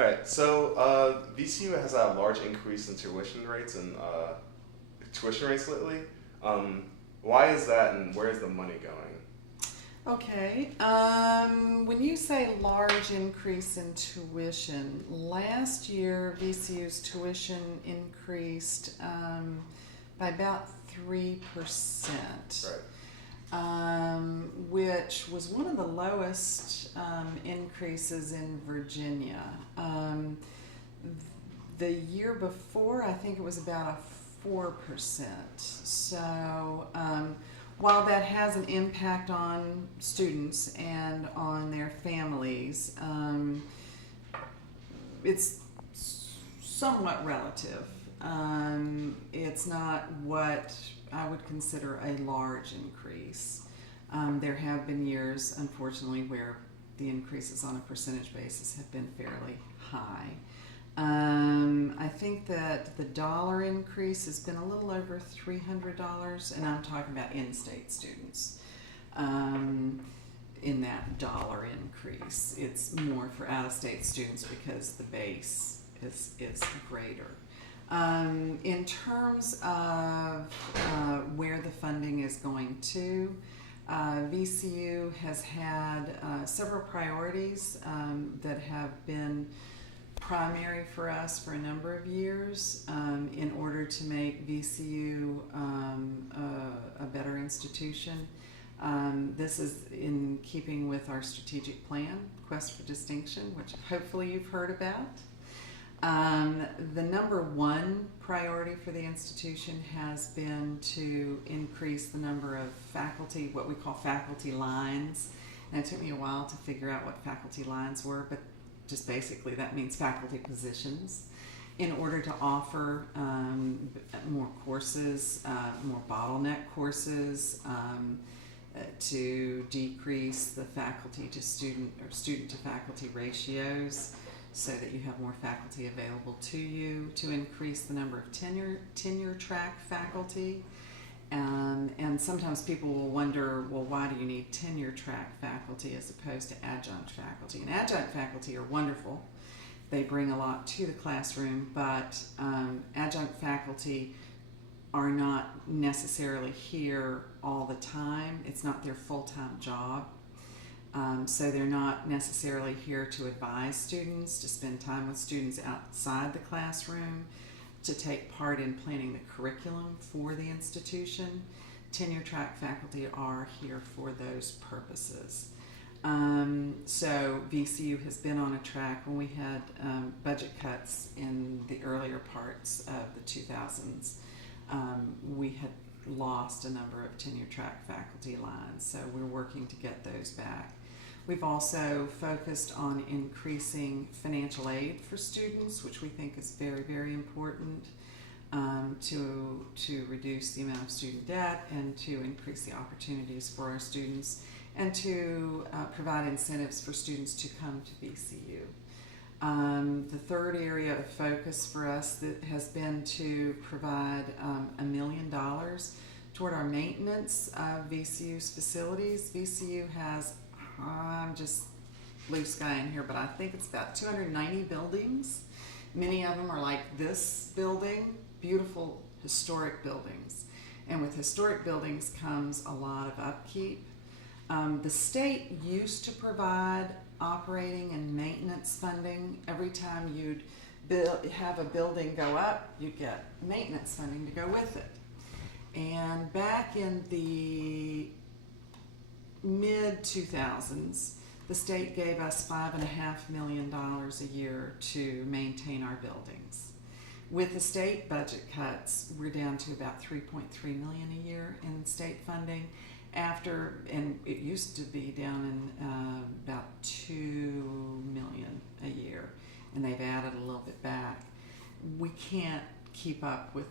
All right, so VCU has had a large increase in tuition rates lately. Um, why is that, and where is the money going? Okay. When you say large increase in tuition, last year VCU's tuition increased by about 3%, Right. which was one of the lowest increases in Virginia. The year before, I think it was about a 4%. So, while that has an impact on students and on their families, it's somewhat relative. It's not what I would consider a large increase. There have been years, unfortunately, where the increases on a percentage basis have been fairly high. I think that the dollar increase has been a little over $300, and I'm talking about in-state students. In that dollar increase, it's more for out-of-state students because the base is greater. In terms of where the funding is going to, VCU has had several priorities that have been primary for us for a number of years in order to make VCU a better institution. This is in keeping with our strategic plan, Quest for Distinction, which hopefully you've heard about. The number one priority for the institution has been to increase the number of faculty, what we call faculty lines. And it took me a while to figure out what faculty lines were, but just basically that means faculty positions, in order to offer more courses, more bottleneck courses, to decrease the faculty to student or student to faculty ratios, so that you have more faculty available to you, to increase the number of tenure track faculty. And sometimes people will wonder, well, why do you need tenure track faculty as opposed to adjunct faculty? And adjunct faculty are wonderful. They bring a lot to the classroom, but adjunct faculty are not necessarily here all the time. It's not their full-time job. So they're not necessarily here to advise students, to spend time with students outside the classroom, to take part in planning the curriculum for the institution. Tenure track faculty are here for those purposes. So VCU has been on a track. When we had budget cuts in the earlier parts of the 2000s, we had lost a number of tenure track faculty lines, so we're working to get those back. We've also focused on increasing financial aid for students, which we think is very, very important, to reduce the amount of student debt and to increase the opportunities for our students, and to provide incentives for students to come to VCU. The third area of focus for us that has been to provide $1 million toward our maintenance of VCU's facilities. VCU has, I'm just blue sky in here, but I think it's about 290 buildings. Many of them are like this building, beautiful historic buildings. And with historic buildings comes a lot of upkeep. The state used to provide operating and maintenance funding. Every time you'd have a building go up, you'd get maintenance funding to go with it. And back in the mid-2000s, the state gave us $5.5 million a year to maintain our buildings. With the state budget cuts, we're down to about $3.3 million a year in state funding. And it used to be down in about $2 million a year, and they've added a little bit back. We can't keep up with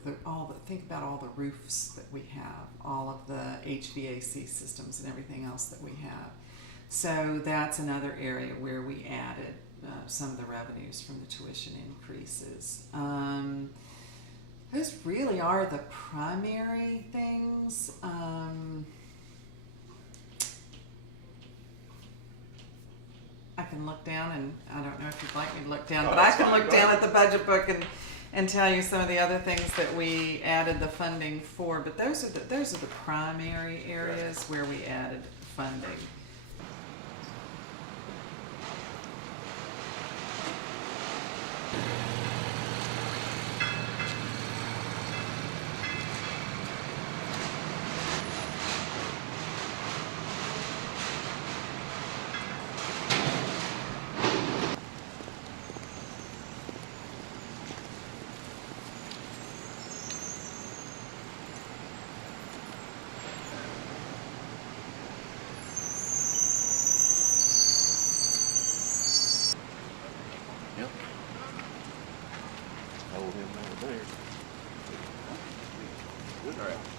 think about all the roofs that we have, all of the HVAC systems and everything else that we have. So that's another area where we added some of the revenues from the tuition increases. Those really are the primary things. I can look down, and I don't know if you'd like me to look down, Oh, but I that's can fine. look Go down ahead. at the budget book and tell you some of the other things that we added the funding for. But those are the primary areas where we added funding. Yep. Hold him over there. Good. All right.